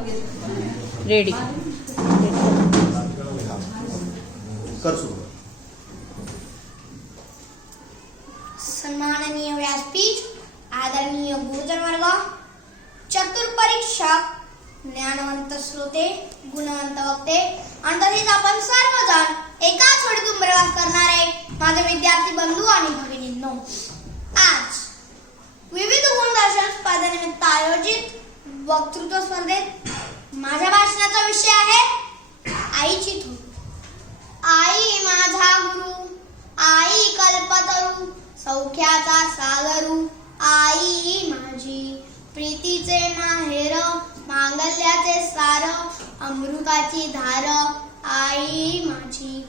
Ready कर सुरू. सन्माननीय व्यासपीठ, आदरणीय गुरुजन वर्ग, चतुर परीक्षक, ज्ञानवंत श्रोते, गुणवंत वक्ते आणि तसेच आपण सर्वजण एकाच खोलीतून प्रवास करणारे माझे विद्यार्थी बंधू आणि भगिनींनो, आज विविध गुणदर्शन स्पर्धेनिमित्त आयोजित वक्तृत्व स्पर्धेत माझ्या भाषणाचा विषय आहे आईची थोर. आई माझा गुरु, आई कल्पतरू, सौख्याचा सागरू, आई माझी प्रीतीचे माहेर, मांगल्याचे सार, अमृताची धार, आई माझी.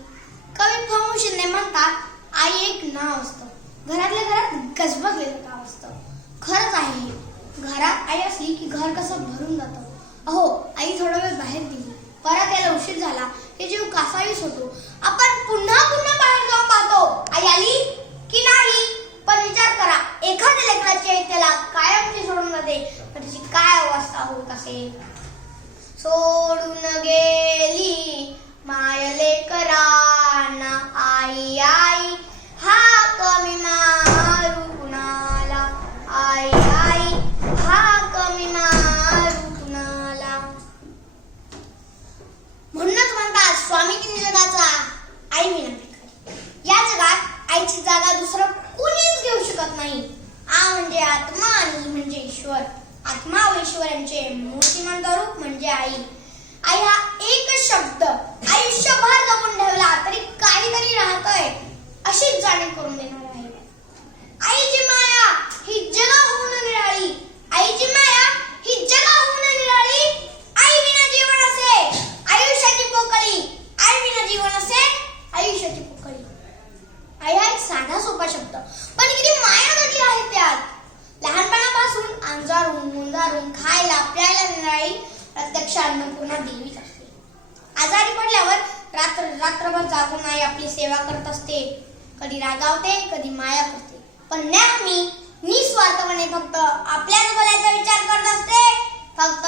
कवी फमू शिंदे म्हणतात, आई एक नाव असतं, घरातल्या घरात गजबजलेलं काम असतं. खरंच आहे, घरात आई असली की घर कसं भरून जातं. अहो, आई थोडा वेळ बाहेर गेली, परत यायला उशीर झाला की जीव कासावीस होतो. आपण पुन्हा पुन्हा बाहेर जाऊन पाहतो, आई आली की नाही. पण विचार करा, एखाद्या लेकराची आई त्याला कायमची सोडून जाते तर त्याची काय अवस्था होत असेल. सोडून गेली माय लेकरांना आई आई, हाक मी मारू कुणाला, आई आई, हाक मी मारू कुणाला. म्हणूनच म्हणतात स्वामी तिन्ही जगाचा आई विना भिकारी. या जगात आईची जागा दुसरं कुणीच घेऊ शकत नाही. आ म्हणजे आत्मा आणि म्हणजे ईश्वर. आत्मा व ईश्वर यांचे मूर्तिमंत रूप म्हणजे आई. आई हा एकच शब्द आयुष्यभर जपून ठेवला तरी काहीतरी राहतंय अशीच जाणीव करून देणार आहे. आईची माया ही जगाहून निराळी, आईची माया ही जगाहून निराळी. आई विना जीवन असे आयुष्याची पोकळी, आई विना जीवन असे आयुष्याची पोकळी. आई हा एक साधा सोपा शब्द, पण किती माया दडली आहे त्यात. लहानपणापासून अंजारून मुंजारून खायला प्यायला देणारी प्रत्यक्ष अन्नपूर्णा देवीच असते. आजारी पडल्यावर रात्रभर जागून आई आपली सेवा करत असते. कधी रागावते, कधी माया करते, पण नेहमी निस्वार्थपणे फक्त आपल्याच भल्याचा विचार करत असते. फक्त